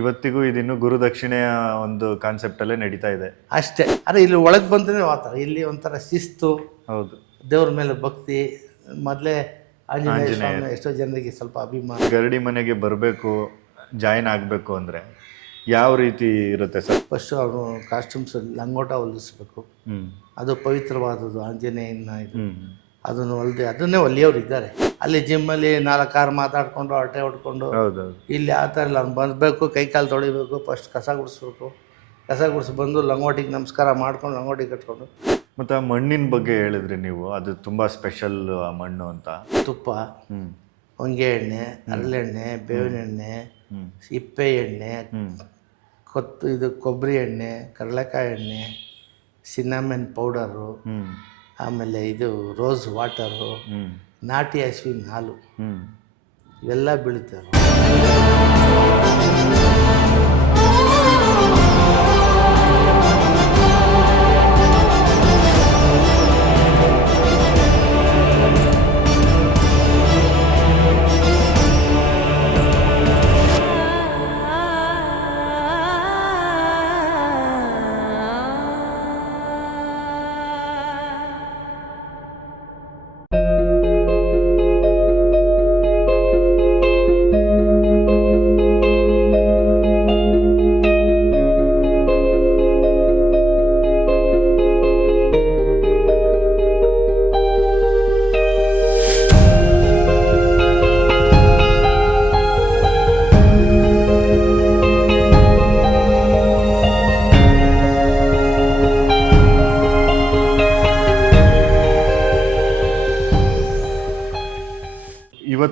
ಇವತ್ತಿಗೂ ಇದಿನ್ನು ಗುರುದಕ್ಷಿಣೆಯ ಒಂದು ಕಾನ್ಸೆಪ್ಟ್ ಅಲ್ಲೇ ನಡೀತಾ ಇದೆ. ಅಷ್ಟೇ. ಅರೆ ಇಲ್ಲಿ ಒಳಗೆ ಬಂದ್ರೆ ವಾತಾವರಣ ಇಲ್ಲಿ ಒಂಥರ ಶಿಸ್ತು ಹೌದು. ದೇವ್ರ ಮೇಲೆ ಭಕ್ತಿ ಮೊದಲೇ ಆಂಜನೇಯ ಸ್ವಾಮಿ ಎಷ್ಟೋ ಜನರಿಗೆ ಸ್ವಲ್ಪ ಅಭಿಮಾನ. ಗರಡಿ ಮನೆಗೆ ಬರಬೇಕು ಜಾಯಿನ್ ಆಗಬೇಕು ಅಂದರೆ ಯಾವ ರೀತಿ ಇರುತ್ತೆ ಸರ್? ಫಸ್ಟು ಅವರು ಕಾಸ್ಟ್ಯೂಮ್ಸ್ ಲಂಗೋಟ ಹೊಲಿಸ್ಬೇಕು. ಅದು ಪವಿತ್ರವಾದದ್ದು ಆಂಜನೇಯನ ಇದು. ಅದನ್ನು ಹೊಲ್ದೆ ಅದನ್ನೇ ಹೊಲಿಯೋರು ಇದ್ದಾರೆ. ಅಲ್ಲಿ ಜಿಮ್ಮಲ್ಲಿ ನಾಲ್ಕು ಆರು ಮಾತಾಡ್ಕೊಂಡು ಹೊಟ್ಟೆ ಹೊಡ್ಕೊಂಡು ಇಲ್ಲಿ ಆ ಥರ ಇಲ್ಲ ಅವ್ನು ಬರಬೇಕು ಕೈ ಕಾಲು ತೊಳಿಬೇಕು ಫಸ್ಟ್ ಕಸ ಗುಡಿಸ್ಬೇಕು. ಕಸ ಗುಡಿಸಿ ಬಂದು ಲಂಗೋಟಿಗೆ ನಮಸ್ಕಾರ ಮಾಡ್ಕೊಂಡು ಲಂಗೋಟಿ ಕಟ್ಕೊಂಡು. ಮತ್ತು ಮಣ್ಣಿನ ಬಗ್ಗೆ ಹೇಳಿದ್ರಿ ನೀವು ಅದು ತುಂಬ ಸ್ಪೆಷಲ್ ಆ ಮಣ್ಣು ಅಂತ. ತುಪ್ಪ ಹೊಂಗೆ ಎಣ್ಣೆ ಹರಳೆಣ್ಣೆ ಬೇವಿನ ಎಣ್ಣೆ ಸಿಪ್ಪೆ ಎಣ್ಣೆ ಕೊತ್ತು ಇದು ಕೊಬ್ಬರಿ ಎಣ್ಣೆ ಕಡಲೆಕಾಯಿ ಎಣ್ಣೆ ಸಿನ್ನಮೆನ್ ಪೌಡರು. ಆಮೇಲೆ ಇದು ರೋಸ್ ವಾಟರು ನಾಟಿ ಹಸುವಿನ ಹಾಲು ಇವೆಲ್ಲ ಬೀಳ್ತಾರೆ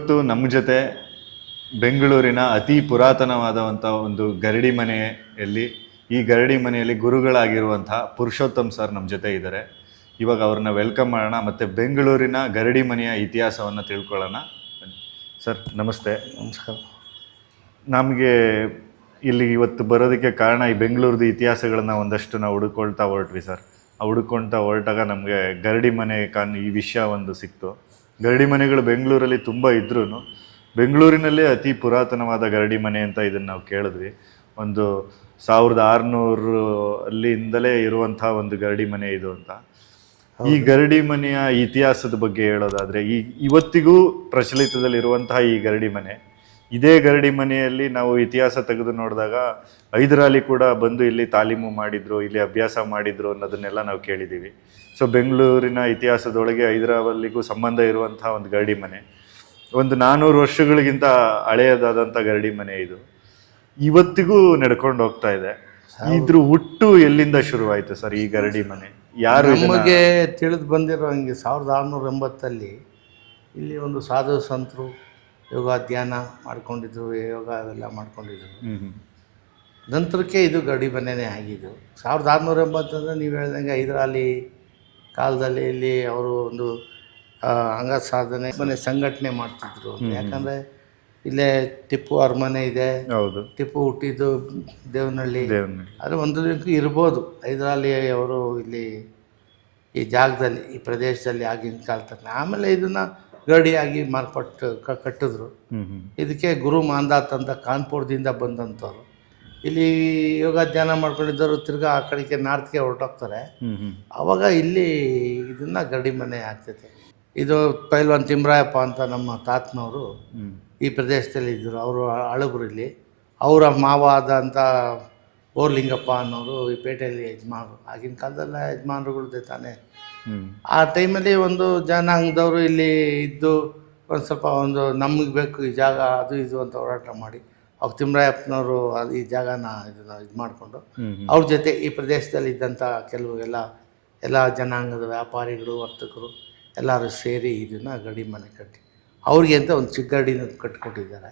ಇವತ್ತು ನಮ್ಮ ಜೊತೆ ಬೆಂಗಳೂರಿನ ಅತಿ ಪುರಾತನವಾದಂಥ ಒಂದು ಗರಡಿ ಮನೆಯಲ್ಲಿ ಈ ಗರಡಿ ಮನೆಯಲ್ಲಿ ಗುರುಗಳಾಗಿರುವಂತಹ ಪುರುಷೋತ್ತಮ್ ಸರ್ ನಮ್ಮ ಜೊತೆ ಇದ್ದಾರೆ. ಇವಾಗ ಅವ್ರನ್ನ ವೆಲ್ಕಮ್ ಮಾಡೋಣ ಮತ್ತು ಬೆಂಗಳೂರಿನ ಗರಡಿ ಮನೆಯ ಇತಿಹಾಸವನ್ನು ತಿಳ್ಕೊಳ್ಳೋಣ. ಸರ್ ನಮಸ್ತೆ. ನಮಸ್ಕಾರ. ನಮಗೆ ಇಲ್ಲಿ ಇವತ್ತು ಬರೋದಕ್ಕೆ ಕಾರಣ ಈ ಬೆಂಗಳೂರದ ಇತಿಹಾಸಗಳನ್ನ ಒಂದಷ್ಟು ನಾವು ಹುಡುಕೊಳ್ತಾ ಹೊರಟ್ವಿ ಸರ್ ಆ ಹುಡುಕೊಳ್ತಾ ಹೊರಟಾಗ ನಮಗೆ ಗರಡಿ ಮನೆ ಕಾನ್ ಈ ವಿಷಯ ಒಂದು ಸಿಕ್ತು. ಗರಡಿ ಮನೆಗಳು ಬೆಂಗಳೂರಲ್ಲಿ ತುಂಬ ಇದ್ರೂ ಬೆಂಗಳೂರಿನಲ್ಲೇ ಅತಿ ಪುರಾತನವಾದ ಗರಡಿ ಮನೆ ಅಂತ ಇದನ್ನು ನಾವು ಕೇಳಿದ್ವಿ. ಒಂದು ಸಾವಿರದ ಆರುನೂರು ಅಲ್ಲಿಂದಲೇ ಇರುವಂತಹ ಒಂದು ಗರಡಿ ಮನೆ ಇದು ಅಂತ. ಈ ಗರಡಿ ಮನೆಯ ಇತಿಹಾಸದ ಬಗ್ಗೆ ಹೇಳೋದಾದ್ರೆ ಈ ಇವತ್ತಿಗೂ ಪ್ರಚಲಿತದಲ್ಲಿ ಇರುವಂತಹ ಈ ಗರಡಿ ಮನೆ ಇದೇ ಗರಡಿ ಮನೆಯಲ್ಲಿ ನಾವು ಇತಿಹಾಸ ತೆಗೆದು ನೋಡಿದಾಗ ಹೈದರಾಲಿ ಕೂಡ ಬಂದು ಇಲ್ಲಿ ತಾಲೀಮು ಮಾಡಿದ್ರು ಇಲ್ಲಿ ಅಭ್ಯಾಸ ಮಾಡಿದ್ರು ಅನ್ನೋದನ್ನೆಲ್ಲ ನಾವು ಕೇಳಿದ್ದೀವಿ. ಸೊ ಬೆಂಗಳೂರಿನ ಇತಿಹಾಸದೊಳಗೆ ಹೈದರಾಬಾದ್ಲಿಗೂ ಸಂಬಂಧ ಇರುವಂಥ ಒಂದು ಗರಡಿ ಮನೆ. ಒಂದು ನಾನ್ನೂರು ವರ್ಷಗಳಿಗಿಂತ ಹಳೆಯದಾದಂಥ ಗರಡಿ ಮನೆ ಇದು. ಇವತ್ತಿಗೂ ನಡ್ಕೊಂಡು ಹೋಗ್ತಾ ಇದೆ. ಇದ್ರ ಹುಟ್ಟು ಎಲ್ಲಿಂದ ಶುರುವಾಯಿತು ಸರ್ ಈ ಗರಡಿ ಮನೆ? ಯಾರು ನಮಗೆ ತಿಳಿದು ಬಂದಿರೋ ಹಂಗೆ ಸಾವಿರದ ಆರುನೂರ ಎಂಬತ್ತಲ್ಲಿ ಇಲ್ಲಿ ಒಂದು ಸಾಧು ಸಂತರು ಯೋಗ ಧ್ಯಾನ ಮಾಡ್ಕೊಂಡಿದ್ರು ಯೋಗ ಅವೆಲ್ಲ ಮಾಡ್ಕೊಂಡಿದ್ರು. ನಂತರಕ್ಕೆ ಇದು ಗರಡಿ ಮನೆಯೇ ಆಗಿದ್ದು. ಸಾವಿರದ ಆರುನೂರ ಎಂಬತ್ತಂದರೆ ನೀವು ಹೇಳ್ದಂಗೆ ಹೈದರಾಲಿ ಕಾಲದಲ್ಲಿ ಇಲ್ಲಿ ಅವರು ಒಂದು ಅಂಗ ಸಾಧನೆ ಮನೆ ಸಂಘಟನೆ ಮಾಡ್ತಿದ್ರು ಯಾಕಂದರೆ ಇಲ್ಲೇ ಟಿಪ್ಪು ಅರಮನೆ ಇದೆ. ಹೌದು. ಟಿಪ್ಪು ಹುಟ್ಟಿದ್ದು ದೇವನಹಳ್ಳಿ. ದೇವನ ಆದರೆ ಒಂದು ದಿನಕ್ಕೂ ಇರ್ಬೋದು. ಹೈದರಾಲಿ ಅವರು ಇಲ್ಲಿ ಈ ಜಾಗದಲ್ಲಿ ಈ ಪ್ರದೇಶದಲ್ಲಿ ಆಗಿನ ಕಾಲ ತಕ್ಕ ಆಮೇಲೆ ಇದನ್ನು ಗಡಿಯಾಗಿ ಮಾರ್ಪಟ್ಟು ಕಟ್ಟಿದ್ರು. ಇದಕ್ಕೆ ಗುರು ಮಾಂದಾತ್ ಅಂತ ಕಾನ್ಪುರದಿಂದ ಬಂದಂಥವ್ರು. ಇಲ್ಲಿ ಯೋಗ ಧ್ಯಾನ ಮಾಡ್ಕೊಂಡಿದ್ದವರು ತಿರ್ಗಾ ಆ ಕಡೆಗೆ ನಾರ್ತ್ಗೆ ಹೊರಟೋಗ್ತಾರೆ. ಆವಾಗ ಇಲ್ಲಿ ಇದನ್ನು ಗಡಿ ಮನೆ ಆಗ್ತೈತೆ. ಇದು ಪೈಲ್ವಾನ್ ತಿಮ್ರಾಯಪ್ಪ ಅಂತ ನಮ್ಮ ತಾತನವರು ಈ ಪ್ರದೇಶದಲ್ಲಿ ಇದ್ದರು. ಅವರು ಅಳಬರು ಇಲ್ಲಿ. ಅವರ ಮಾವ ಆದಂಥ ಓರ್ಲಿಂಗಪ್ಪ ಅನ್ನೋರು ಈ ಪೇಟೆಯಲ್ಲಿ ಯಜಮಾನರು. ಆಗಿನ ಕಾಲದಲ್ಲ ಯಜಮಾನರುಗಳದ್ದೆ ತಾನೇ. ಆ ಟೈಮಲ್ಲಿ ಒಂದು ಜನಾಂಗದವರು ಇಲ್ಲಿ ಇದ್ದು ಒಂದು ಸ್ವಲ್ಪ ಒಂದು ನಮಗೆ ಬೇಕು ಈ ಜಾಗ ಅದು ಇದು ಅಂತ ಹೋರಾಟ ಮಾಡಿ ಅವಾಗ ತಿಮ್ರಾಯಪ್ಪನವರು ಅದು ಈ ಜಾಗನ ಇದನ್ನ ಇದು ಮಾಡಿಕೊಂಡು ಅವ್ರ ಜೊತೆ ಈ ಪ್ರದೇಶದಲ್ಲಿ ಇದ್ದಂಥ ಕೆಲವು ಎಲ್ಲ ಎಲ್ಲ ಜನಾಂಗದ ವ್ಯಾಪಾರಿಗಳು ವರ್ತಕರು ಎಲ್ಲರೂ ಸೇರಿ ಇದನ್ನು ಗಡಿ ಮನೆ ಕಟ್ಟಿ ಅವ್ರಿಗೆ ಅಂತ ಒಂದು ಚಿಕ್ಕ ಗಡಿನ ಕಟ್ಕೊಟ್ಟಿದ್ದಾರೆ.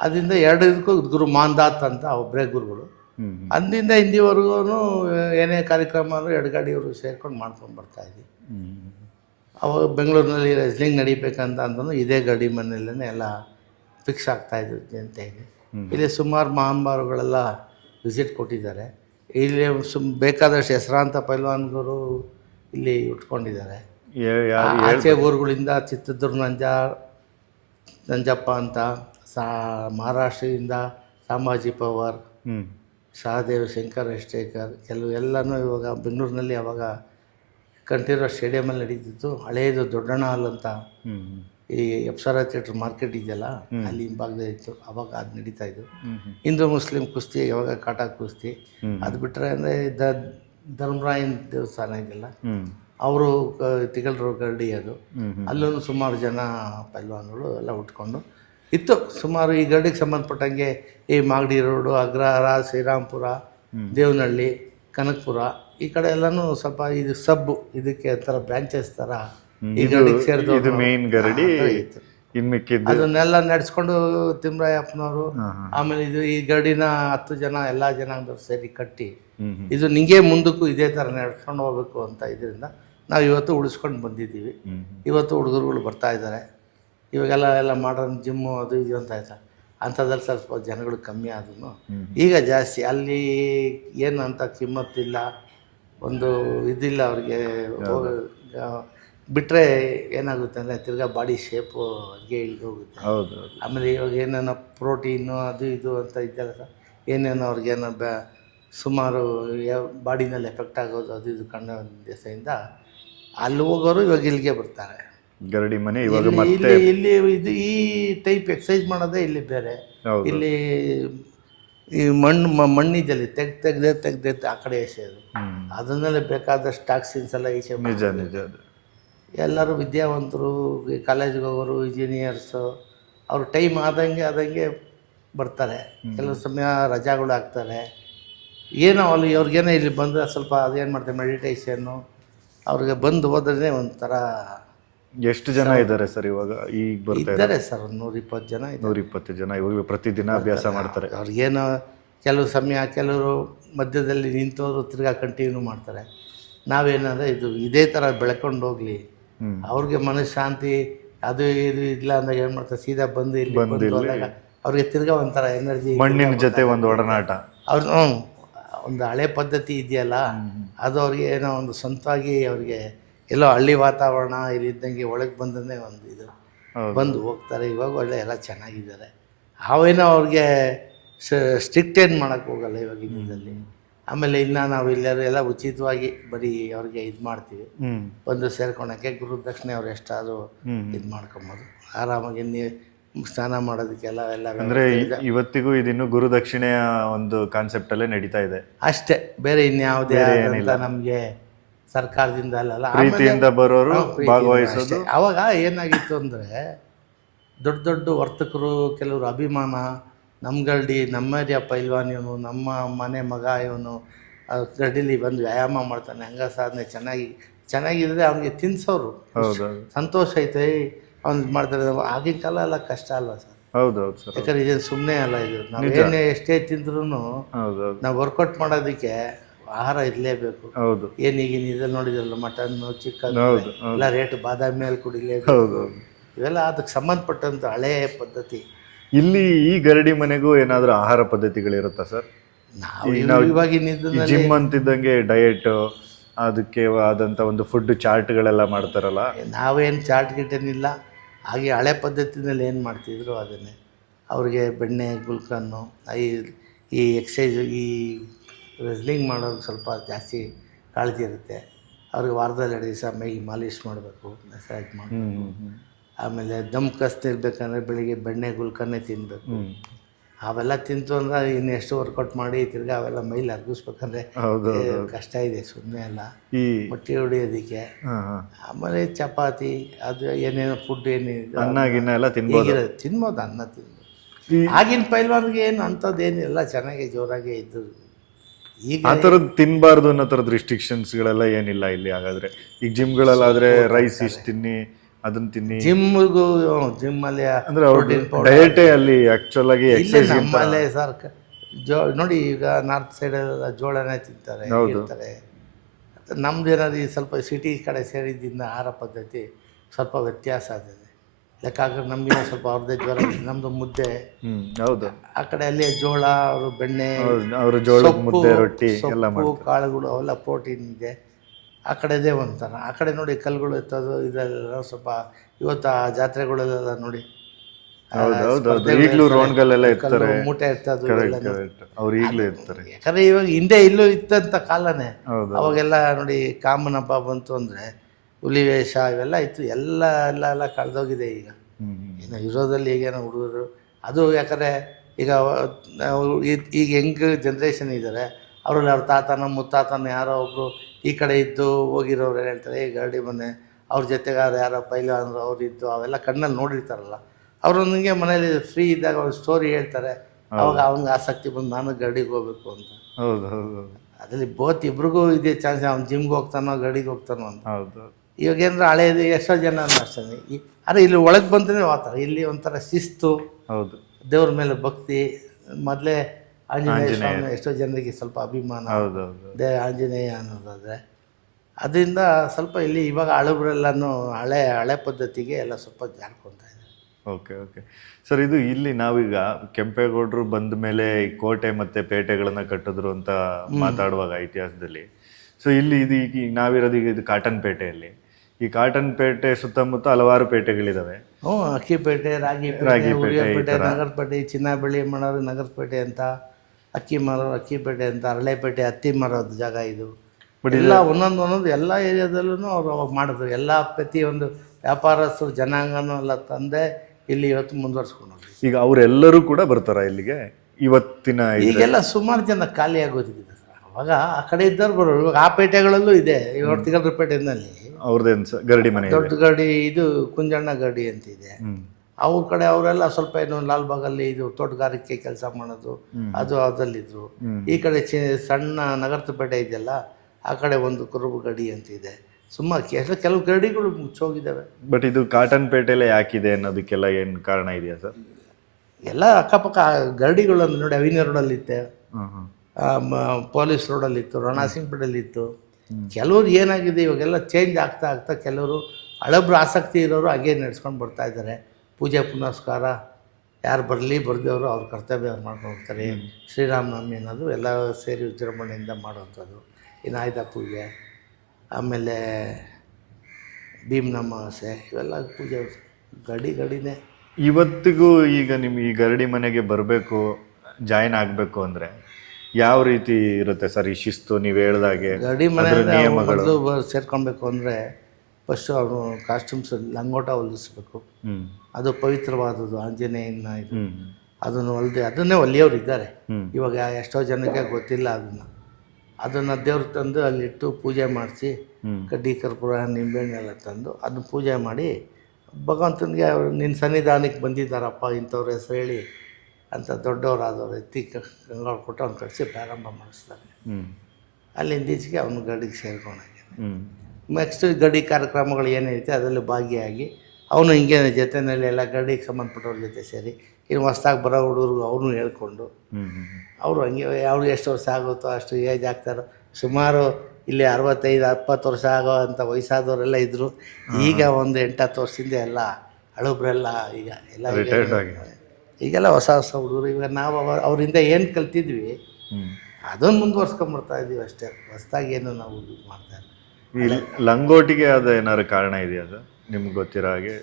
ಅದರಿಂದ ಎರಡು ಇದಕ್ಕೂ ಗುರು ಮಾಂದಾತ್ ಅಂತ ಒಬ್ಬರೇ ಗುರುಗಳು. ಅಂದಿಂದ ಇಂದಿವರೆಗೂ ಏನೇ ಕಾರ್ಯಕ್ರಮ ಎಡಗಾಡಿಯವರು ಸೇರ್ಕೊಂಡು ಮಾಡ್ಕೊಂಡು ಬರ್ತಾ ಇದ್ವಿ. ಹ್ಮ್ ಅವಾಗ ಬೆಂಗಳೂರಿನಲ್ಲಿ ರೆಸ್ಲಿಂಗ್ ನಡಿಬೇಕಂತ ಅಂದ್ರೂ ಇದೇ ಗಡಿ ಮನೆಯಲ್ಲೇ ಎಲ್ಲ ಫಿಕ್ಸ್ ಆಗ್ತಾಯಿದ್ರು ಅಂತ ಇದೆ ಇಲ್ಲಿ ಸುಮಾರು ಮಹಾಂಬಾರುಗಳೆಲ್ಲ ವಿಸಿಟ್ ಕೊಟ್ಟಿದ್ದಾರೆ. ಇಲ್ಲಿ ಸುಮ್ ಬೇಕಾದಷ್ಟು ಹೆಸರಾಂತ ಪೈಲ್ವಾನ್ಗಳು ಇಲ್ಲಿ ಉಟ್ಕೊಂಡಿದ್ದಾರೆ. ಆಚೆ ಊರುಗಳಿಂದ ಚಿತ್ರದುರ್ಗ ನಂಜ ನಂಜಪ್ಪ ಅಂತ ಸಾ ಮಹಾರಾಷ್ಟ್ರದಿಂದ ಸಾಮಾಜಿ ಪವರ್ ಸಹದೇವ್ ಶಂಕರ್ ಎಷ್ಟೇಕರ್ ಕೆಲವು ಎಲ್ಲನೂ ಇವಾಗ ಬೆಂಗಳೂರಿನಲ್ಲಿ ಅವಾಗ ಕಂಠೀರವ ಸ್ಟೇಡಿಯಮಲ್ಲಿ ನಡೀತಿತ್ತು. ಹಳೇದು ದೊಡ್ಡಣ್ಣ ಹಾಲ್ ಅಂತ ಈ ಅಪ್ಸರಾ ಥಿಯೇಟ್ರ್ ಮಾರ್ಕೆಟ್ ಇದೆಯಲ್ಲ ಅಲ್ಲಿ ಹಿಂಭಾಗದಲ್ಲಿ ಇತ್ತು. ಅವಾಗ ಅದು ನಡೀತಾ ಇದ್ದು. ಹಿಂದೂ ಮುಸ್ಲಿಂ ಕುಸ್ತಿ ಯಾವಾಗ ಕಾಟಾ ಕುಸ್ತಿ ಅದು ಬಿಟ್ಟರೆ ಅಂದರೆ ದ ಧರ್ಮರಾಯನ್ ದೇವಸ್ಥಾನ ಇದೆಯಲ್ಲ ಅವರು ತಿಗಳರು ಗರಡಿ ಅದು. ಅಲ್ಲೂ ಸುಮಾರು ಜನ ಪೈಲ್ವಾನ್ಗಳು ಎಲ್ಲ ಉಟ್ಕೊಂಡು ಇತ್ತು. ಸುಮಾರು ಈ ಗರಡಿಗೆ ಸಂಬಂಧಪಟ್ಟಂಗೆ ಈ ಮಾಗಡಿ ರೋಡು ಅಗ್ರಹಾರ ಶ್ರೀರಾಮ್ಪುರ ದೇವನಹಳ್ಳಿ ಕನಕಪುರ ಈ ಕಡೆ ಎಲ್ಲನೂ ಸ್ವಲ್ಪ ಇದು ಸಬ್ಬು ಇದಕ್ಕೆ ಒಂಥರ ಬ್ರ್ಯಾಂಚಸ್ ಥರ ಇದು ಮೇನ್ ಗರಡಿ. ಅದನ್ನೆಲ್ಲ ನಡೆಸ್ಕೊಂಡು ಹಾ. ಆಮೇಲೆ ಇದು ಈ ಗರಡಿನ ಹತ್ತು ಜನ ಎಲ್ಲ ಜನಾಂಗದವ್ರು ಸೇರಿ ಕಟ್ಟಿ ಇದು ನಿಂಗೆ ಮುಂದಕ್ಕೂ ಇದೇ ಥರ ನಡ್ಸ್ಕೊಂಡು ಹೋಗ್ಬೇಕು ಅಂತ ಇದರಿಂದ ನಾವು ಇವತ್ತು ಉಳಿಸ್ಕೊಂಡು ಬಂದಿದ್ದೀವಿ. ಇವತ್ತು ಹುಡುಗರುಗಳು ಬರ್ತಾ ಇದ್ದಾರೆ. ಇವಾಗೆಲ್ಲ ಎಲ್ಲ ಮಾಡ್ರನ್ ಜಿಮ್ ಅದು ಇದು ಅಂತ ಆಯ್ತಾ? ಅಂಥದ್ರಲ್ಲಿ ಸ್ವಲ್ಪ ಜನಗಳು ಕಮ್ಮಿ ಆದ್ರೂ ಈಗ ಜಾಸ್ತಿ ಅಲ್ಲಿ ಏನು ಅಂತ ಕಿಮ್ಮತ್ತಿಲ್ಲ ಒಂದು ಇದಿಲ್ಲ ಅವ್ರಿಗೆ ಬಿಟ್ಟರೆ ಏನಾಗುತ್ತೆ ಅಂದರೆ ತಿರ್ಗಾ ಬಾಡಿ ಶೇಪು ಹಂಗೆ ಹೋಗುತ್ತೆ. ಹೌದು. ಆಮೇಲೆ ಇವಾಗ ಏನೇನೋ ಪ್ರೋಟೀನು ಅದು ಇದು ಅಂತ ಇದ್ದಾರೆ ಸರ್ ಏನೇನೋ ಅವ್ರಿಗೇನೋ ಬ್ಯಾ ಸುಮಾರು ಯಾವ ಬಾಡಿನಲ್ಲಿ ಎಫೆಕ್ಟ್ ಆಗೋದು ಅದು ಇದು ಕಂಡ ದಿವಸದಿಂದ ಅಲ್ಲಿ ಹೋಗೋರು ಇವಾಗ ಇಲ್ಲಿಗೆ ಬರ್ತಾರೆ. ಗರಡಿ ಮನೆ ಇವಾಗ ಇಲ್ಲಿ ಮತ್ತೆ ಇಲ್ಲಿ ಇದು ಈ ಟೈಪ್ ಎಕ್ಸಸೈಸ್ ಮಾಡೋದೇ ಇಲ್ಲಿ ಬೇರೆ. ಇಲ್ಲಿ ಈ ಮಣ್ಣು ಮ- ಮಣ್ಣಿದಲ್ಲಿ ತೆಗ್ ತೆಗ್ದೆ ತೆಗ್ದೆ ಆ ಕಡೆ ಎಸೆಯೋದು. ಅದನ್ನೆಲ್ಲ ಬೇಕಾದಷ್ಟು ಟಾಕ್ಸಿನ್ಸ್ ಎಲ್ಲ ಈಚೆ ನಿಜ ನಿಜ ಅದು. ಎಲ್ಲರೂ ವಿದ್ಯಾವಂತರು ಕಾಲೇಜ್ಗೆ ಹೋಗೋರು ಇಂಜಿನಿಯರ್ಸು ಅವ್ರ ಟೈಮ್ ಆದಂಗೆ ಆದಂಗೆ ಬರ್ತಾರೆ. ಕೆಲವು ಸಮಯ ರಜಾಗಳು ಹಾಕ್ತಾರೆ ಏನೋ ಅಲ್ಲಿ ಅವ್ರಿಗೇನೋ ಇಲ್ಲಿ ಬಂದರೆ ಸ್ವಲ್ಪ ಅದೇನು ಮಾಡ್ತಾರೆ ಮೆಡಿಟೇಷನ್ನು ಅವ್ರಿಗೆ ಬಂದು ಹೋದ್ರೆ ಒಂಥರ ಎಷ್ಟು ಜನ ಇದ್ದಾರೆ ಸರ್ ಇವಾಗ? ಈಗ ಬರ್ತಾ ಇದ್ದಾರೆ ಸರ್ ಒಂದು ನೂರ ಇಪ್ಪತ್ತು ಜನ ನೂರಿಪ್ಪತ್ತು ಜನ ಇವಾಗ ಪ್ರತಿದಿನ ಅಭ್ಯಾಸ ಮಾಡ್ತಾರೆ. ಅವ್ರಿಗೇನೋ ಕೆಲವು ಸಮಯ ಕೆಲವರು ಮಧ್ಯದಲ್ಲಿ ನಿಂತವರು ತಿರ್ಗಾ ಕಂಟಿನ್ಯೂ ಮಾಡ್ತಾರೆ. ನಾವೇನಂದರೆ ಇದು ಇದೇ ಥರ ಬೆಳ್ಕೊಂಡು ಹೋಗಲಿ. ಅವ್ರಿಗೆ ಮನಃಶಾಂತಿ ಅದು ಇದು ಇಲ್ಲ ಅಂದಾಗ ಏನು ಮಾಡ್ತಾರೆ? ಸೀದಾ ಬಂದು ಇಲ್ಲಿ ಬಂದು ಹೋದಾಗ ಅವ್ರಿಗೆ ತಿರ್ಗಾ ಒಂಥರ ಎನರ್ಜಿ ಮಣ್ಣಿನ ಜೊತೆ ಒಂದು ಒಡನಾಟ. ಅವ್ರ ಒಂದು ಹಳೆ ಪದ್ಧತಿ ಇದೆಯಲ್ಲ ಅದು ಅವ್ರಿಗೆ ಏನೋ ಒಂದು ಸ್ವಂತವಾಗಿ ಅವ್ರಿಗೆ ಎಲ್ಲೋ ಹಳ್ಳಿ ವಾತಾವರಣ ಇಲ್ಲಿದ್ದಂಗೆ ಒಳಗೆ ಬಂದೇ ಒಂದು ಇದು. ಬಂದು ಹೋಗ್ತಾರೆ ಇವಾಗ ಒಳ್ಳೆ ಎಲ್ಲ ಚೆನ್ನಾಗಿದ್ದಾರೆ. ಅವೇನೋ ಅವ್ರಿಗೆ ಸ್ಟ್ರಿಕ್ಟ್ ಏನು ಮಾಡೋಕ್ಕೆ ಹೋಗಲ್ಲ ಇವಾಗಿನ ಇದರಲ್ಲಿ. ಆಮೇಲೆ ಇನ್ನು ನಾವು ಎಲ್ಲರೂ ಎಲ್ಲ ಉಚಿತವಾಗಿ ಬರೀ ಅವ್ರಿಗೆ ಇದು ಮಾಡ್ತೀವಿ. ಒಂದು ಬಂದು ಸೇರ್ಕೊಳಕ್ಕೆ ಗುರುದಕ್ಷಿಣೆ ಅವ್ರು ಎಷ್ಟಾದರೂ ಇದು ಮಾಡ್ಕೊಬೋದು. ಆರಾಮಾಗಿ ನೀವು ಸ್ನಾನ ಮಾಡೋದಕ್ಕೆಲ್ಲ ಎಲ್ಲ ಅಂದ್ರೆ ಇವತ್ತಿಗೂ ಇದಿನ್ನು ಗುರುದಕ್ಷಿಣೆಯ ಒಂದು ಕಾನ್ಸೆಪ್ಟ್ ಅಲ್ಲೇ ನಡೀತಾ ಇದೆ. ಅಷ್ಟೇ ಬೇರೆ ಇನ್ಯಾವುದೇ. ನಮಗೆ ಸರ್ಕಾರದಿಂದ ಅಲ್ಲಲ್ಲ. ಆಮೇಲೆ- ಪ್ರೀತಿಯಿಂದ ಬರೋರು ಭಾಗವಹಿಸೋದು. ಅವಾಗ ಏನಾಗಿತ್ತು ಅಂದರೆ ದೊಡ್ಡ ದೊಡ್ಡ ವರ್ತಕರು ಕೆಲವರು ಅಭಿಮಾನ ನಮ್ಮ ಗರಡಿ ನಮ್ಮ ಏರಿಯಾ ಪೈಲ್ವಾನ್ ಇವನು ನಮ್ಮ ಮನೆ ಮಗ ಇವನು ಗರಡಿಲಿ ಬಂದು ವ್ಯಾಯಾಮ ಮಾಡ್ತಾನೆ ಹಂಗ ಸಾಧನೆ ಚೆನ್ನಾಗಿ ಚೆನ್ನಾಗಿದ್ರೆ ಅವನಿಗೆ ತಿನ್ಸೋರು. ಸಂತೋಷ ಐತೆ ಅವ್ನು ಮಾಡ್ತಾರೆ ಆಗಿನ ಕಾಲ ಎಲ್ಲ ಕಷ್ಟ ಅಲ್ಲ ಸರ್? ಹೌದು ಹೌದು ಸರ್. ಯಾಕಂದ್ರೆ ಇದೇನು ಸುಮ್ಮನೆ ಅಲ್ಲ ಇದು. ನಾವು ಏನೇ ಎಷ್ಟೇ ತಿಂದ್ರೂ ನಾವು ವರ್ಕೌಟ್ ಮಾಡೋದಕ್ಕೆ ಆಹಾರ ಇರಲೇಬೇಕು. ಹೌದು. ಏನು ಈಗಿನ ಇದ್ರಲ್ಲಿ ನೋಡಿದ್ರಲ್ಲ ಮಟನ್ನು ಚಿಕನ್ ಎಲ್ಲ ರೇಟ್ ಬಾದಾಮಿ ಮೇಲೆ ಕುಡಿಲೇಬೇಕು ಇವೆಲ್ಲ ಅದಕ್ಕೆ ಸಂಬಂಧಪಟ್ಟಂತ ಹಳೇ ಪದ್ಧತಿ. ಇಲ್ಲಿ ಈ ಗರಡಿ ಮನೆಗೂ ಏನಾದರೂ ಆಹಾರ ಪದ್ಧತಿಗಳಿರುತ್ತಾ ಸರ್? ನಾವು ಇವಾಗಿನ ಜಿಮ್ ಅಂತಿದ್ದಂಗೆ ಡಯಟ್ ಅದಕ್ಕೆ ಆದಂಥ ಒಂದು ಫುಡ್ ಚಾರ್ಟ್ಗಳೆಲ್ಲ ಮಾಡ್ತಾರಲ್ಲ? ನಾವೇನು ಚಾಟ್ ಗಿಟ್ಟೇನಿಲ್ಲ. ಹಾಗೆ ಹಳೆ ಪದ್ಧತಿನಲ್ಲಿ ಏನು ಮಾಡ್ತಿದ್ರು ಅದನ್ನೇ. ಅವ್ರಿಗೆ ಬೆಣ್ಣೆ ಗುಲ್ಕನ್ನು ಈ ಈ ಎಕ್ಸೈಸ್ ಈ ರೆಸ್ಲಿಂಗ್ ಮಾಡೋದು ಸ್ವಲ್ಪ ಜಾಸ್ತಿ ಕಾಳಜಿ ಇರುತ್ತೆ. ಅವ್ರಿಗೆ ವಾರದಲ್ಲಿ ಎರಡು ದಿವಸ ಮೈ ಮಾಲಿಶ್ ಮಾಡಬೇಕು ಮಸಾಜ್ ಮಾಡಿ ಹ್ಮ್ ಹ್ಮ್ ಹ್ಮ್. ಆಮೇಲೆ ದಮ್ ಕಸ್ತಿರ್ಬೇಕಂದ್ರೆ ಬೆಳಿಗ್ಗೆ ಬೆಣ್ಣೆ ಗುಲ್ಕನ್ನೇ ತಿನ್ಬೇಕು. ಅವೆಲ್ಲ ತಿಂತು ಅಂದ್ರೆ ಇನ್ನು ಎಷ್ಟು ವರ್ಕೌಟ್ ಮಾಡಿ ತಿರ್ಗಿ ಅವೆಲ್ಲ ಮೈಲಿ ಅರ್ಗಿಸ್ಬೇಕಂದ್ರೆ ಹೌದು ಕಷ್ಟ ಇದೆ ಸುಮ್ಮನೆ ಅಲ್ಲ ಮೊಟ್ಟೆ ಹೊಡಿಯೋದಕ್ಕೆ. ಆಮೇಲೆ ಚಪಾತಿ ಅದು ಏನೇನೋ ಫುಡ್ ಏನೇನು ಅನ್ನ ಗಿನ್ನ ಎಲ್ಲ ತಿನ್ಬೋದು. ತಿನ್ಬೋದು ಅನ್ನ ತಿನ್ಬೋದು. ಆಗಿನ ಪೈಲ್ವಾನ್ಗೆ ಏನು ಅಂಥದ್ದೇನಿಲ್ಲ ಚೆನ್ನಾಗಿ ಜೋರಾಗಿ ಇದ್ದು. ಈಗ ಆ ಥರದ್ದು ತಿನ್ನಬಾರ್ದು ಅನ್ನೋ ಥರದ್ದು ರಿಸ್ಟ್ರಿಕ್ಷನ್ಸ್ಗಳೆಲ್ಲ ಏನಿಲ್ಲ ಇಲ್ಲಿ ಹಾಗಾದ್ರೆ. ಈಗ ಜಿಮ್ಗಳಲ್ಲಾದರೆ ರೈಸ್ ಇಷ್ಟು ತಿನ್ನಿ ಅದನ್ನ ತಿನ್ನಿ. ಜಿಮ್ಗೂ ಜಿಮ್ಮಲ್ಲಿ ಅಂದ್ರೆ ಡಯಟೇ ಅಲ್ಲಿ ಆಕ್ಚುಲ್ ಆಗಿ ಎಕ್ಸಸೈಸ್ ನಮ್ಮಲ್ಲೇ ಸರ್ ಜೋ ನೋಡಿ ಈಗ ನಾರ್ತ್ ಸೈಡಲ್ಲೆಲ್ಲ ಜೋಳನೇ ತಿಂತಾರೆ. ಇರ್ತಾರೆ ನಮ್ದು ಏನಾದ್ರು ಈ ಸ್ವಲ್ಪ ಸಿಟಿ ಕಡೆ ಸೇರಿದ್ದಿಂದ ಆಹಾರ ಪದ್ಧತಿ ಸ್ವಲ್ಪ ವ್ಯತ್ಯಾಸ ಆಗಿದೆ ಲೆಕ್ಕ ಹಾಕಿದ್ರೆ ನಮಗೆ ಸ್ವಲ್ಪ ಅವ್ರದ್ದೇ ಜ್ವರ ನಮ್ಮದು ಮುದ್ದೆ. ಹೌದು. ಆ ಕಡೆ ಅಲ್ಲಿ ಜೋಳ ಅವರು ಬೆಣ್ಣೆ ಅವರು ಜೋಳ ಮುದ್ದೆ ರೊಟ್ಟಿ ಎಲ್ಲ ಕಾಳುಗಳು ಅವೆಲ್ಲ ಪ್ರೋಟೀನ್ ಇದೆ. ಆ ಕಡೆದೇ ಒಂಥರ. ಆ ಕಡೆ ನೋಡಿ ಕಲ್ಲುಗಳು ಎತ್ತೋದು ಇದೆಲ್ಲ ಸ್ವಲ್ಪ ಇವತ್ತು ಆ ಜಾತ್ರೆಗಳಲ್ಲೆಲ್ಲ ನೋಡಿ. ಈಗಲೂ ಇರ್ತಾರೆ. ಮೂಟೆ ಇರ್ತದೆ ಅವ್ರು ಈಗಲೂ ಇರ್ತಾರೆ. ಯಾಕಂದ್ರೆ ಇವಾಗ ಹಿಂದೆ ಇಲ್ಲೂ ಇತ್ತಂತ ಕಾಲನೇ ಅವಾಗೆಲ್ಲ ನೋಡಿ ಕಾಮನ ಹಬ್ಬ ಬಂತು ಅಂದರೆ ಹುಲಿ ವೇಷ ಇವೆಲ್ಲ ಇತ್ತು. ಎಲ್ಲ ಎಲ್ಲ ಎಲ್ಲ ಕಳೆದೋಗಿದೆ ಈಗ. ಇನ್ನು ಇರೋದಲ್ಲಿ ಈಗೇನೋ ಹುಡುಗರು. ಅದು ಯಾಕಂದ್ರೆ ಈಗ ಈಗ ಹೆಂಗ್ ಜನ್ರೇಷನ್ ಇದ್ದಾರೆ ಅವರಲ್ಲಿ ಅವ್ರ ತಾತನ ಮುತ್ತಾತನ ಯಾರೋ ಒಬ್ಬರು ಈ ಕಡೆ ಇದ್ದು ಹೋಗಿರೋರು ಹೇಳ್ತಾರೆ ಈ ಗರಡಿ ಮನೆ ಅವ್ರ ಜೊತೆಗಾರ ಯಾರೋ ಅಂದ್ರೆ ಅವ್ರು ಇದ್ದು ಅವೆಲ್ಲ ಕಣ್ಣಲ್ಲಿ ನೋಡಿರ್ತಾರಲ್ಲ. ಅವರು ನನಗೆ ಮನೇಲಿ ಫ್ರೀ ಇದ್ದಾಗ ಅವ್ರ ಸ್ಟೋರಿ ಹೇಳ್ತಾರೆ ಅವಾಗ ಅವ್ನಿಗೆ ಆಸಕ್ತಿ ಬಂದು ನಾನು ಗರಡಿಗೆ ಹೋಗ್ಬೇಕು ಅಂತ. ಹೌದು ಹೌದು ಅದರಲ್ಲಿ ಬೋತ್ ಇಬ್ರಿಗೂ ಇದೆ ಚಾನ್ಸ್ ಅವ್ನು ಜಿಮ್ಗೆ ಹೋಗ್ತಾನೋ ಗರಡಿಗೆ ಹೋಗ್ತಾನೋ ಅಂತ. ಹೌದು ಇವಾಗ ಏನಾರ ಹಳೇದು ಎಷ್ಟೋ ಜನ ಅಷ್ಟೇ ಅದೇ ಇಲ್ಲಿ ಒಳಗೆ ಬಂದ್ರೆ ವಾತಾವರಣ. ಇಲ್ಲಿ ಒಂಥರ ಶಿಸ್ತು ಹೌದು. ದೇವ್ರ ಮೇಲೆ ಭಕ್ತಿ ಮೊದಲೇ ಆಂಜನೇಯ ಸ್ವಾಮಿ ಎಷ್ಟೋ ಜನರಿಗೆ ಸ್ವಲ್ಪ ಅಭಿಮಾನ. ದೇ ಆಂಜನೇಯ ಅನ್ನೋದಾದರೆ. ಅದರಿಂದ ಸ್ವಲ್ಪ ಇಲ್ಲಿ ಇವಾಗ ಹಳಬ್ರೆಲ್ಲನೂ ಹಳೆ ಹಳೆ ಪದ್ಧತಿಗೆ ಎಲ್ಲ ಸ್ವಲ್ಪ ಜಾರ್ಕೊತಾ ಇದೆ ಓಕೆ ಓಕೆ. ಸರ್ ಇದು ಇಲ್ಲಿ ನಾವೀಗ ಕೆಂಪೇಗೌಡರು ಬಂದ ಮೇಲೆ ಈ ಕೋಟೆ ಮತ್ತೆ ಪೇಟೆಗಳನ್ನು ಕಟ್ಟಿದ್ರು ಅಂತ ಮಾತಾಡುವಾಗ ಇತಿಹಾಸದಲ್ಲಿ. ಸೊ ಇಲ್ಲಿ ಇದು ಈಗ ನಾವಿರೋದು ಈಗ ಇದು ಕಾಟನ್ ಪೇಟೆಯಲ್ಲಿ. ಈ ಕಾಟನ್ ಪೇಟೆ ಸುತ್ತಮುತ್ತ ಹಲವಾರು ಪೇಟೆಗಳಿದ್ದಾವೆ ಹ್ಞೂ ಅಕ್ಕಿಪೇಟೆ ರಾಗಿಪೇಟೆ ರಾಗಿಪೇಟೆ, ರಾಗಿ ಪೇಟೆ ನಗರ ನಗರಪೇಟೆ ಚಿನ್ನ ಬೆಳ್ಳಿ ಮಾಡೋರು ನಗರಪೇಟೆ ಅಂತ ಅಕ್ಕಿ ಮಾರೋರು ಅಕ್ಕಿಪೇಟೆ ಅಂತ ಹರಳೆಪೇಟೆ ಹತ್ತಿ ಮಾರೋದು ಜಾಗ ಇದು. ಬಟ್ ಎಲ್ಲ ಒಂದೊಂದು ಒಂದೊಂದು ಎಲ್ಲ ಏರಿಯಾದಲ್ಲೂ ಅವರು ಅವಾಗ ಮಾಡಿದ್ರು. ಎಲ್ಲ ಒಂದು ವ್ಯಾಪಾರಸ್ಥರು ಜನಾಂಗನೂ ಎಲ್ಲ ತಂದೆ ಇಲ್ಲಿ ಇವತ್ತು ಮುಂದುವರ್ಸ್ಕೊಂಡು ಈಗ ಅವರೆಲ್ಲರೂ ಕೂಡ ಬರ್ತಾರ ಇಲ್ಲಿಗೆ? ಇವತ್ತಿನ ಈಗೆಲ್ಲ ಸುಮಾರು ಜನ ಖಾಲಿ ಆಗೋದಿದೆ ಸರ್. ಅವಾಗ ಆ ಕಡೆ ಇದ್ದವ್ರು ಬರೋರು. ಇವಾಗ ಆ ಪೇಟೆಗಳಲ್ಲೂ ಇದೆ. ಇವಾಗ ತಿಗಲ್ರ ಪೇಟೆನಲ್ಲಿ ಅವ್ರದ್ದೇನು ಗರಡಿ ಮನೆ ದೊಡ್ಡ ಗರಡಿ ಇದು ಕುಂಜಣ್ಣ ಗರಡಿ ಅಂತ ಇದೆ. ಹ್ಮ್. ಅವ್ರ ಕಡೆ ಅವರೆಲ್ಲ ಸ್ವಲ್ಪ ಏನು ಲಾಲ್ಬಾಗಲ್ಲಿ ಇದು ತೋಟಗಾರಿಕೆ ಕೆಲಸ ಮಾಡೋದು ಅದು ಅದಲ್ಲಿದ್ರು ಈ ಕಡೆ ಚಿ ಸಣ್ಣ ನಗರದಪೇಟೆ ಇದೆಯಲ್ಲ ಆ ಕಡೆ ಒಂದು ಕುರುಬು ಗಡಿ ಅಂತ ಇದೆ. ಸುಮ್ಮ ಎಷ್ಟು ಕೆಲವು ಗಡಿಗಳು ಮುಚ್ಚೋಗಿದ್ದಾವೆ. ಬಟ್ ಇದು ಕಾಟನ್ ಪೇಟೆಲೆ ಯಾಕಿದೆ ಅನ್ನೋದಕ್ಕೆಲ್ಲ ಏನು ಕಾರಣ ಇದೆಯಾ ಸರ್? ಎಲ್ಲ ಅಕ್ಕಪಕ್ಕ ಗರಡಿಗಳು ಅಂದ್ರೆ ನೋಡಿ ಅವಿನ ರೋಡಲ್ಲಿತ್ತೆ ಪೊಲೀಸ್ ರೋಡಲ್ಲಿತ್ತು ಇತ್ತು ಕೆಲವ್ರು ಏನಾಗಿದೆ ಇವಾಗೆಲ್ಲ ಚೇಂಜ್ ಆಗ್ತಾ ಆಗ್ತಾ ಕೆಲವರು ಹಳಬ್ರು ಆಸಕ್ತಿ ಇರೋರು ಹಾಗೆ ನಡ್ಸ್ಕೊಂಡು ಬರ್ತಾ ಇದ್ದಾರೆ. ಪೂಜೆ ಪುನಸ್ಕಾರ ಯಾರು ಬರಲಿ ಬರ್ದೇವರು ಅವ್ರ ಕರ್ತವ್ಯ ಅವ್ರು ಮಾಡ್ಕೊಂಡು ಹೋಗ್ತಾರೆ ಶ್ರೀರಾಮನವಮಿ ಅನ್ನೋದು ಎಲ್ಲ ಸೇರಿ ವಿಜೃಂಭಣೆಯಿಂದ ಮಾಡುವಂಥದ್ದು. ಇನ್ನು ಆಯುಧ ಪೂಜೆ ಆಮೇಲೆ ಭೀಮನ ಅಮಾವಾಸ್ಯೆ ಇವೆಲ್ಲ ಪೂಜೆ ಗಡಿ ಗಡಿನೇ. ಇವತ್ತಿಗೂ ಈಗ ನಿಮ್ಗೆ ಈ ಗರಡಿ ಮನೆಗೆ ಬರಬೇಕು ಜಾಯಿನ್ ಆಗಬೇಕು ಅಂದರೆ ಯಾವ ರೀತಿ ಇರುತ್ತೆ ಸರ್ ಈ ಶಿಸ್ತು? ನೀವು ಹೇಳ್ದಾಗೆ ಗಡಿ ಮನೆ ನಿಯಮಗಳು. ಸೇರ್ಕೊಬೇಕು ಅಂದರೆ ಫಸ್ಟು ಅವರು ಕಾಸ್ಟ್ಯೂಮ್ಸ್ ಲಂಗೋಟ ಹೊಲಿಸ್ಬೇಕು. ಅದು ಪವಿತ್ರವಾದದ್ದು ಆಂಜನೇಯನ ಇದು. ಅದನ್ನು ಹೊಲ್ದೆ ಅದನ್ನೇ ಹೊಲಿಯವ್ರು ಇದ್ದಾರೆ. ಇವಾಗ ಎಷ್ಟೋ ಜನಕ್ಕೆ ಗೊತ್ತಿಲ್ಲ ಅದನ್ನು. ಅದನ್ನು ದೇವ್ರ ತಂದು ಅಲ್ಲಿಟ್ಟು ಪೂಜೆ ಮಾಡಿಸಿ ಕಡ್ಡಿ ಕರ್ಪೂರ ನಿಂಬೆಹಣ್ಣೆಲ್ಲ ತಂದು ಅದನ್ನು ಪೂಜೆ ಮಾಡಿ ಭಗವಂತನಿಗೆ ಅವರು ನಿನ್ನ ಸನ್ನಿಧಾನಕ್ಕೆ ಬಂದಿದ್ದಾರಪ್ಪ ಇಂಥವ್ರ ಹೆಸರು ಹೇಳಿ ಅಂತ ದೊಡ್ಡವರಾದವ್ರು ಎತ್ತಿ ಕಂಗಾಳು ಕೊಟ್ಟು ಅವ್ನು ಕಳಿಸಿ ಪ್ರಾರಂಭ ಮಾಡಿಸ್ತಾರೆ. ಅಲ್ಲಿಂದೀಚೆಗೆ ಅವನು ಗಡಿಗೆ ಸೇರ್ಕೊಂಡಾಗ. ನೆಕ್ಸ್ಟ್ ಗಡಿ ಕಾರ್ಯಕ್ರಮಗಳು ಏನೈತೆ ಅದರಲ್ಲಿ ಭಾಗಿಯಾಗಿ ಅವನು ಹಿಂಗೆ ಜೊತೆಯಲ್ಲಿ ಎಲ್ಲ ಗಡಿಗೆ ಸಂಬಂಧಪಟ್ಟವ್ರ ಜೊತೆ ಸೇರಿ ಇನ್ನು ಹೊಸ್ದಾಗಿ ಬರೋ ಹುಡುಗರು ಅವನು ಹೇಳ್ಕೊಂಡು ಅವರು ಹಂಗೆ ಅವ್ರಿಗೆ ಎಷ್ಟು ವರ್ಷ ಆಗುತ್ತೋ ಅಷ್ಟು ಏಜ್ ಆಗ್ತಾರೋ ಸುಮಾರು ಇಲ್ಲಿ ಅರವತ್ತೈದು ಎಪ್ಪತ್ತು ವರ್ಷ ಆಗೋ ಅಂಥ ವಯಸ್ಸಾದವರೆಲ್ಲ ಇದ್ದರು ಈಗ ಒಂದು ಎಂಟತ್ತು ವರ್ಷದಿಂದ ಎಲ್ಲ ಹಳಬ್ರೆಲ್ಲ ಈಗ ಎಲ್ಲ ಈಗೆಲ್ಲ ಹೊಸ ಹೊಸ ಹುಡುಗರು. ಈಗ ನಾವು ಅವ- ಅವರಿಂದ ಏನು ಕಲ್ತಿದ್ವಿ ಅದನ್ನು ಮುಂದುವರ್ಸ್ಕೊಂಬರ್ತಾ ಇದ್ದೀವಿ ಅಷ್ಟೇ. ಹೊಸ್ದಾಗಿ ಏನು ನಾವು ಇದು ಮಾಡ್ತಾ ಇಲ್ಲ. ಈ ಲಂಗೋಟಿಗೆ ಅದು ಏನಾದ್ರು ಕಾರಣ ಇದೆಯಾ ಸರ್? ನಿಮ್ಗೆ ಗೊತ್ತಿರೋ ಹಾಗೆ?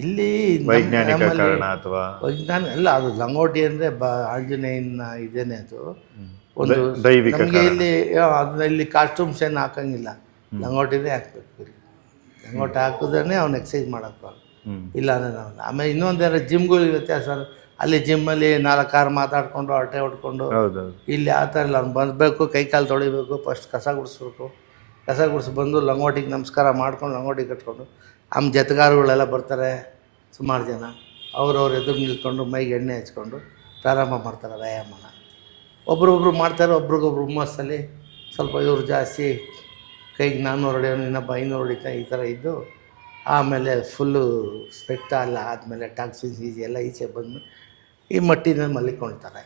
ಇಲ್ಲಿ ವೈಜ್ಞಾನಿಕ ಕಾರಣ ಅಥವಾ? ವೈಜ್ಞಾನಿಕ ಅಲ್ಲ ಅದು ಲಂಗೋಟಿ ಅಂದರೆ ಬ ಆಂಜನೇಯನ ಇದೇನೆ ಅದು. ಒಂದು ದೈವಿಕ ನಮಗೆ ಇಲ್ಲಿ ಅದನ್ನ ಇಲ್ಲಿ ಕಾಸ್ಟ್ಯೂಮ್ಸ್ ಏನು ಹಾಕಂಗಿಲ್ಲ. ಲಂಗೋಟಿನೇ ಹಾಕ್ಬೇಕು ಲಂಗೋಟಿ ಹಾಕಿದ್ರೆ ಅವ್ನು ಎಕ್ಸಸೈಸ್ ಮಾಡೋಕ್ಕೆ ಇಲ್ಲ ಅಂದರೆ ನಾವು ಆಮೇಲೆ ಇನ್ನೊಂದೇನೋ ಜಿಮ್ಗಳು ವ್ಯತ್ಯಾಸ ಅಲ್ಲಿ ಜಿಮ್ಮಲ್ಲಿ ನಾಲ್ಕು ಕಾರು ಮಾತಾಡಿಕೊಂಡು ಹೊಟ್ಟೆ ಹೊಡ್ಕೊಂಡು ಇಲ್ಲಿ ಆ ಥರ ಇಲ್ಲ ಅವ್ನು ಬಂದಬೇಕು ಕೈ ಕಾಲು ತೊಳಿಬೇಕು ಫಸ್ಟ್ ಕಸ ಗುಡಿಸ್ಬೇಕು. ಕಸ ಗುಡಿಸಿ ಬಂದು ಲಂಗೋಟಿಗೆ ನಮಸ್ಕಾರ ಮಾಡ್ಕೊಂಡು ಲಂಗೋಟಿ ಕಟ್ಕೊಂಡು, ನಮ್ಮ ಜತೆಗಾರಗಳೆಲ್ಲ ಬರ್ತಾರೆ ಸುಮಾರು ಜನ. ಅವ್ರವ್ರ ಎದುರು ನಿಲ್ಕೊಂಡು ಮೈಗೆ ಎಣ್ಣೆ ಹಚ್ಕೊಂಡು ಪ್ರಾರಂಭ ಮಾಡ್ತಾರೆ ವ್ಯಾಯಾಮನ. ಒಬ್ರೊಬ್ರು ಮಾಡ್ತಾರೆ, ಒಬ್ರಿಗೊಬ್ರು ಹುಮ್ಮಸ್ಸಲ್ಲಿ ಸ್ವಲ್ಪ ಇವ್ರು ಜಾಸ್ತಿ ಕೈಗೆ ನಾನ್ನೂರು ಹೊಡೆಯೋನು ಇನ್ನೊಬ್ಬ ಐನೂರು ಹೊಡಿತಾ ಈ ಥರ ಇದ್ದು ಆಮೇಲೆ ಫುಲ್ಲು ಸ್ವೆಟ್ ಎಲ್ಲ ಆದಮೇಲೆ ಟಾಕ್ಸಿನ್ಸ್ ಈಜಿ ಎಲ್ಲ ಈಚೆ ಬಂದು ಈ ಮಟ್ಟಿನ ಮಲ್ಲಿಕೊಳ್ತಾರೆ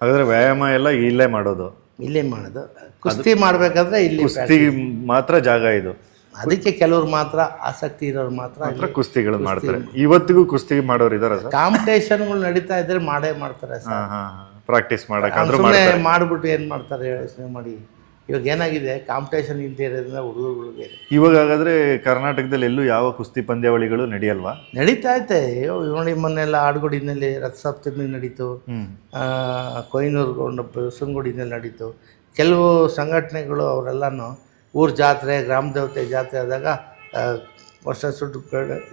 ಹಾಗಾದ್ರೆ ವ್ಯಾಯಾಮ ಎಲ್ಲ ಇಲ್ಲೇ ಮಾಡೋದು. ಇಲ್ಲೇ ಮಾಡೋದು ಕುಸ್ತಿ ಮಾಡಬೇಕಾದ್ರೆ ಇಲ್ಲಿ ಕುಸ್ತಿ ಮಾತ್ರ ಜಾಗ ಇದು. ಅದಕ್ಕೆ ಕೆಲವ್ರು ಮಾತ್ರ ಆಸಕ್ತಿ ಇರೋರು ಮಾತ್ರ ಕುಸ್ತಿಗಳು ಮಾಡ್ತಾರೆ. ಇವತ್ತಿಗೂ ಕುಸ್ತಿ ಮಾಡೋರು ಇದಾರೆ ಕಾಂಪಿಟೇಷನ್ಗಳು ನಡೀತಾ ಇದ್ರೆ ಮಾಡೇ ಮಾಡ್ತಾರೆ ಪ್ರಾಕ್ಟೀಸ್ ಮಾಡಕ್ಕೆ ಮಾಡಿಬಿಟ್ಟು ಏನು ಮಾಡ್ತಾರೆ ಯೋಚನೆ ಮಾಡಿ. ಇವಾಗ ಏನಾಗಿದೆ? ಕಾಂಪಿಟೇಷನ್ ಇಲ್ಲದೆ ಇರೋದ್ರಿಂದ ಹುಡುಗರುಗಳಿಗೆ ಇವಾಗ ಹಾಗಾದ್ರೆ ಕರ್ನಾಟಕದಲ್ಲಿ ಎಲ್ಲೂ ಯಾವ ಕುಸ್ತಿ ಪಂದ್ಯಾವಳಿಗಳು ನಡೆಯಲ್ವಾ? ನಡೀತಾ ಐತೆ ನೋಡಿ ಮೊನ್ನೆಲ್ಲ ಆಡುಗೋಡಿನಲ್ಲಿ ರಥಸಪ್ತಮಿ ನಡೀತು. ಕೊಯ್ನೂರು ಗೊಂಡು ಬಸವನಗುಡಿನಲ್ಲಿ ನಡೀತು. ಕೆಲವು ಸಂಘಟನೆಗಳು ಅವರೆಲ್ಲನೂ ಊರ ಜಾತ್ರೆ ಗ್ರಾಮ ದೇವತೆ ಜಾತ್ರೆ ಆದಾಗ ವರ್ಷ ಸುಟ್ಟು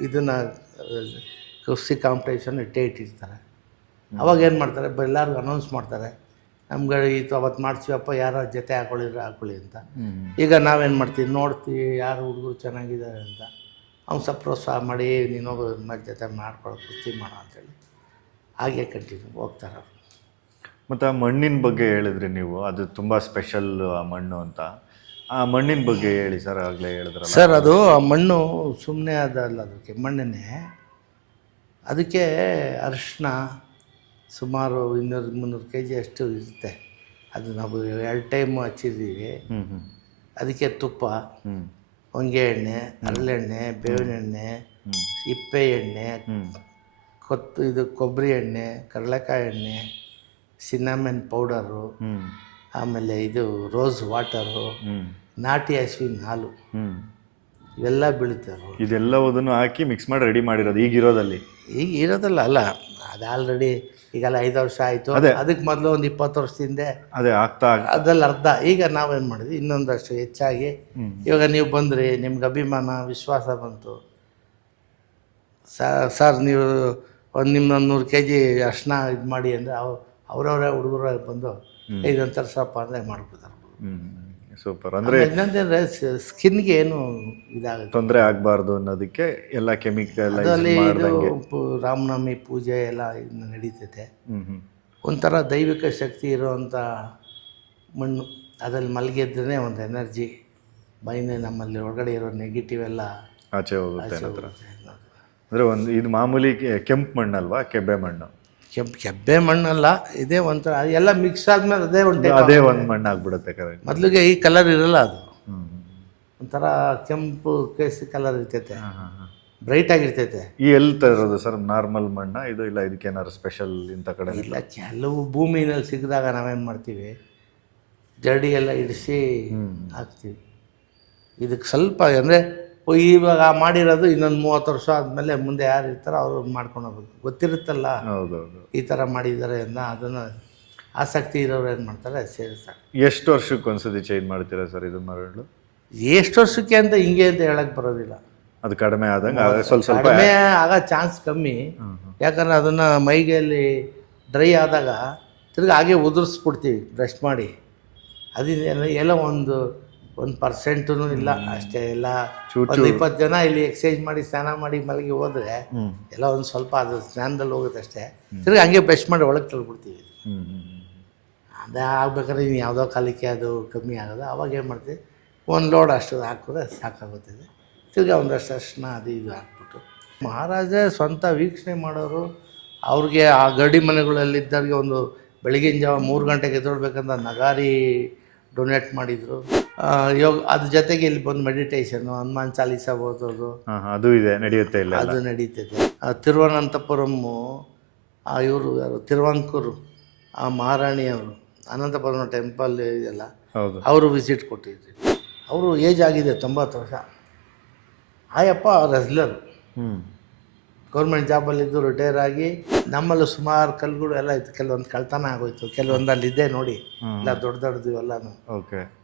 ಇದನ್ನು ಕುಸ್ತಿ ಕಾಂಪಿಟೇಷನ್ ಇಟ್ಟೇ ಇಟ್ಟಿರ್ತಾರೆ. ಅವಾಗ ಏನು ಮಾಡ್ತಾರೆ? ಎಲ್ಲರಿಗೂ ಅನೌನ್ಸ್ ಮಾಡ್ತಾರೆ. ನಮ್ಗೆ ಇದು ಅವತ್ತು ಮಾಡ್ತೀವಪ್ಪ ಯಾರ ಜೊತೆ ಹಾಕೊಳ್ಳಿದ್ರೆ ಹಾಕೊಳ್ಳಿ ಅಂತ. ಈಗ ನಾವೇನು ಮಾಡ್ತೀವಿ ನೋಡ್ತೀವಿ ಯಾರು ಹುಡುಗರು ಚೆನ್ನಾಗಿದ್ದಾರೆ ಅಂತ. ಅವ್ನು ಸ್ವಲ್ಪ ಪ್ರೋತ್ಸಾಹ ಮಾಡಿ ನೀನು ಮತ್ತೆ ಜೊತೆ ಮಾಡ್ಕೊಳ್ಳೋ ಖುಷಿ ಮಾಡೋ ಅಂತೇಳಿ ಹಾಗೆ ಕಂಟಿನ್ಯೂ ಹೋಗ್ತಾರೆ ಅವರು. ಮತ್ತು ಆ ಮಣ್ಣಿನ ಬಗ್ಗೆ ಹೇಳಿದ್ರಿ ನೀವು ಅದು ತುಂಬ ಸ್ಪೆಷಲ್ ಆ ಮಣ್ಣು ಅಂತ. ಆ ಮಣ್ಣಿನ ಬಗ್ಗೆ ಹೇಳಿ ಸರ್ ಆಗಲೇ ಹೇಳಿದ್ರೆ ಸರ್ ಅದು ಆ ಮಣ್ಣು ಸುಮ್ಮನೆ ಅದಲ್ಲ ಅದಕ್ಕೆ ಮಣ್ಣನ್ನೇ. ಅದಕ್ಕೆ ಅರಿಶಿನ ಸುಮಾರು ಇನ್ನೂರು ಮುನ್ನೂರು ಕೆ ಜಿ ಅಷ್ಟು ಇರುತ್ತೆ. ಅದು ನಾವು ಎರಡು ಟೈಮ್ ಹಚ್ಚಿದ್ದೀವಿ. ಅದಕ್ಕೆ ತುಪ್ಪ ಹೊಂಗೆ ಎಣ್ಣೆ ಹರಳೆಣ್ಣೆ ಬೇವಿನ ಎಣ್ಣೆ ಇಪ್ಪೆ ಎಣ್ಣೆ ಕೊತ್ತು ಇದು ಕೊಬ್ಬರಿ ಎಣ್ಣೆ ಕಡಲೆಕಾಯಿ ಎಣ್ಣೆ ಸಿನ್ನಮೆನ್ ಪೌಡರು ಆಮೇಲೆ ಇದು ರೋಸ್ ವಾಟರು ನಾಟಿ ಹಸುವಿನ ಹಾಲು. ಇವೆಲ್ಲ ಬೀಳುತ್ತೆ ಇದೆಲ್ಲವುದನ್ನು ಹಾಕಿ ಮಿಕ್ಸ್ ಮಾಡಿ ರೆಡಿ ಮಾಡಿರೋದು ಈಗಿರೋದಲ್ಲಿ. ಈಗ ಇರೋದಲ್ಲ ಅಲ್ಲ. ಅದು ಆಲ್ರೆಡಿ ಈಗೆಲ್ಲ ಐದು ವರ್ಷ ಆಯಿತು. ಅದೇ. ಅದಕ್ಕೆ ಮೊದಲು ಒಂದು ಇಪ್ಪತ್ತು ವರ್ಷದಿಂದ ಅದೇ ಆಗ್ತಾ ಅದ್ರಲ್ಲಿ ಅರ್ಧ. ಈಗ ನಾವೇನು ಮಾಡಿದ್ವಿ? ಇನ್ನೊಂದಷ್ಟು ಹೆಚ್ಚಾಗಿ. ಇವಾಗ ನೀವು ಬಂದ್ರಿ ನಿಮ್ಗೆ ಅಭಿಮಾನ ವಿಶ್ವಾಸ ಬಂತು. ಸರ್ ನೀವು ಒಂದು ನಿಮ್ಮ ನೂರು ಕೆ ಜಿ ಅರ್ಶನ ಇದು ಮಾಡಿ ಅಂದರೆ ಅವ್ರು ಅವರವರೇ ಹುಡುಗರು ಬಂದು ಇದೊಂದು ತರ್ಸಪ್ಪ ಅಂದರೆ ಮಾಡ್ಬಿಡ್ತಾರೆ. ಹ್ಮ್. ಸೂಪರ್ ಅಂದ್ರೆ ಇನ್ನೊಂದೇನಂದರೆ ಸ್ಕಿನ್ಗೆ ಏನು ಇದಾಗುತ್ತೆ ತೊಂದರೆ ಆಗಬಾರ್ದು ಅನ್ನೋದಕ್ಕೆ ಎಲ್ಲ ಕೆಮಿಕಲ್ ಅದರಲ್ಲಿ ಇದು ಪು- ರಾಮನವಮಿ ಪೂಜೆ ಎಲ್ಲ ಇನ್ನು ನಡೀತೈತೆ. ಹ್ಞೂ ಒಂಥರ ದೈವಿಕ ಶಕ್ತಿ ಇರುವಂಥ ಮಣ್ಣು. ಅದರಲ್ಲಿ ಮಲಗಿದ್ರೆ ಒಂದು ಎನರ್ಜಿ. ಮೈನ ನಮ್ಮಲ್ಲಿ ಒಳಗಡೆ ಇರೋ ನೆಗೆಟಿವ್ ಎಲ್ಲ ಆಚೆ ಹೋಗುತ್ತೆ ಅಂದರೆ ಅನ್ನೋ ಥರ ಹೋಗುತ್ತೆ. ಅಂದ್ರೆ ಒಂದು ಇದು ಮಾಮೂಲಿ ಕೆಂಪು ಮಣ್ಣಲ್ವಾ? ಕೆಬ್ಬೆ ಮಣ್ಣು. ಕೆಂಪ್ ಕೆಬ್ಬೆ ಮಣ್ಣಲ್ಲ ಇದೇ ಒಂಥರ ಎಲ್ಲ ಮಿಕ್ಸ್ ಆದ್ಮೇಲೆ ಅದೇ ಒಂದು ಅದೇ ಒಂದು ಮಣ್ಣು ಆಗ್ಬಿಡುತ್ತೆ ಕರೆಕ್ಟ್ ಮೊದಲಿಗೆ ಈ ಕಲರ್ ಇರಲ್ಲ ಅದು. ಒಂಥರ ಕೆಂಪು ಕೇಸರಿ ಕಲರ್ ಇರ್ತೈತೆ. ಬ್ರೈಟ್ ಆಗಿರ್ತೈತೆ. ಈ ಎಲ್ಲಿ ತರೋದು ಸರ್ ನಾರ್ಮಲ್ ಮಣ್ಣ ಇದು ಇಲ್ಲ ಇದಕ್ಕೆ ಏನಾದ್ರು ಸ್ಪೆಷಲ್ ಇಂಥ ಕಡೆ ಇಲ್ಲ ಕೆಲವು ಭೂಮಿನಲ್ಲಿ ಸಿಕ್ಕಿದಾಗ ನಾವೇನು ಮಾಡ್ತೀವಿ? ಜಡಿ ಎಲ್ಲ ಇಡಿಸಿ ಹಾಕ್ತೀವಿ. ಇದಕ್ಕೆ ಸ್ವಲ್ಪ ಅಂದರೆ ಇವಾಗ ಮಾಡಿರೋದು ಇನ್ನೊಂದು ಮೂವತ್ತು ವರ್ಷ ಆದಮೇಲೆ ಮುಂದೆ ಯಾರು ಇರ್ತಾರೋ ಅವರು ಮಾಡ್ಕೊಂಡು ಹೋಗ್ಬೇಕು. ಗೊತ್ತಿರುತ್ತಲ್ಲ? ಹೌದೌದು. ಈ ಥರ ಮಾಡಿದ್ದಾರೆ ಅದನ್ನ ಅದನ್ನು ಆಸಕ್ತಿ ಇರೋರು ಏನು ಮಾಡ್ತಾರೆ? ಸೇರಿಸ್ತಾರೆ ಎಷ್ಟು ವರ್ಷಕ್ಕೆ ಒಂದ್ಸತಿ ಚೇಂಜ್ ಮಾಡ್ತೀರಾ ಸರ್ ಇದು ಮರಳು? ಎಷ್ಟು ವರ್ಷಕ್ಕೆ ಅಂತ ಹಿಂಗೆ ಅಂತ ಹೇಳಕ್ಕೆ ಬರೋದಿಲ್ಲ. ಅದು ಕಡಿಮೆ ಆದಂಗೆ ಸ್ವಲ್ಪ ಸ್ವಲ್ಪ ಕಡಿಮೆ ಆಗೋ ಚಾನ್ಸ್ ಕಮ್ಮಿ. ಯಾಕಂದರೆ ಅದನ್ನು ಮೈಗೆಯಲ್ಲಿ ಡ್ರೈ ಆದಾಗ ತಿರ್ಗಿ ಹಾಗೆ ಉದುರಿಸ್ಬಿಡ್ತೀವಿ ಬ್ರಷ್ ಮಾಡಿ. ಅದರಿಂದ ಎಲ್ಲ ಒಂದು ಒಂದು ಪರ್ಸೆಂಟೂ ಇಲ್ಲ. ಅಷ್ಟೇ ಎಲ್ಲ ಒಂದು ಇಪ್ಪತ್ತು ಜನ ಇಲ್ಲಿ ಎಕ್ಸ್ಚೇಂಜ್ ಮಾಡಿ ಸ್ನಾನ ಮಾಡಿ ಮಲಗಿ ಹೋದರೆ ಎಲ್ಲ ಒಂದು ಸ್ವಲ್ಪ ಅದು ಸ್ನಾನದಲ್ಲಿ ಹೋಗುತ್ತೆ ಅಷ್ಟೇ. ತಿರ್ಗಿ ಹಂಗೆ ಬ್ರಷ್ ಮಾಡಿ ಒಳಗೆ ತಳ್ಬಿಡ್ತೀವಿ. ಅದೇ ಆಗ್ಬೇಕಾದ್ರೆ ಇನ್ನು ಯಾವುದೋ ಕಾಲಕ್ಕೆ ಅದು ಕಮ್ಮಿ ಆಗೋದು ಅವಾಗ ಏನು ಮಾಡ್ತೀವಿ? ಒಂದು ಲೋಡ್ ಅಷ್ಟು ಹಾಕಿದ್ರೆ ಸಾಕಾಗುತ್ತದೆ ತಿರ್ಗಿ ಒಂದಷ್ಟು ಅಷ್ಟನ್ನ ಅದು ಇದು ಹಾಕ್ಬಿಟ್ಟು. ಮಹಾರಾಜ ಸ್ವಂತ ವೀಕ್ಷಣೆ ಮಾಡೋರು ಅವ್ರಿಗೆ ಆ ಗಡಿ ಮನೆಗಳಲ್ಲಿದ್ದವ್ರಿಗೆ ಒಂದು ಬೆಳಗಿನ ಜಾವ ಮೂರು ಗಂಟೆಗೆ ಎದ್ದೋಡ್ಬೇಕಂತ ನಗಾರಿ ಡೊನೇಟ್ ಮಾಡಿದರು. ಯೋಗ ಅದ್ರ ಜೊತೆಗೆ ಇಲ್ಲಿ ಬಂದು ಮೆಡಿಟೇಷನ್ ಹನುಮಾನ್ ಚಾಲೀಸ ಓದೋದು. ಅದು ಇದೆ ನಡೆಯುತ್ತೆ ಇಲ್ಲ ಅದು ನಡೀತದೆ. ತಿರುವನಂತಪುರಂ ತಿರುವನಂತಪುರಮ್ಮು ಆ ಇವರು ಯಾರು ತಿರುವಂಕೂರು ಆ ಮಹಾರಾಣಿಯವರು ಅನಂತಪುರಂ ಟೆಂಪಲ್ ಇದೆಲ್ಲ ಅವರು ವಿಸಿಟ್ ಕೊಟ್ಟಿದ್ರು. ಅವರು ಏಜ್ ಆಗಿದೆ ತೊಂಬತ್ತು ವರ್ಷ. ಆಯಪ್ಪ ರೆಸ್ಲರ್ ಗೌರ್ಮೆಂಟ್ ಜಾಬಲ್ಲಿದ್ದು ರಿಟೈರ್ ಆಗಿ ನಮ್ಮಲ್ಲೂ ಸುಮಾರು ಕಲ್ಲುಗಳು ಎಲ್ಲ ಇತ್ತು. ಕೆಲವೊಂದು ಕಳ್ತನ ಆಗೋಯ್ತು. ಕೆಲವೊಂದು ಅಲ್ಲಿ ಇದೆ ನೋಡಿ. ಎಲ್ಲ ದೊಡ್ಡ ದೊಡ್ಡದು ಎಲ್ಲಾನು ಓಕೆ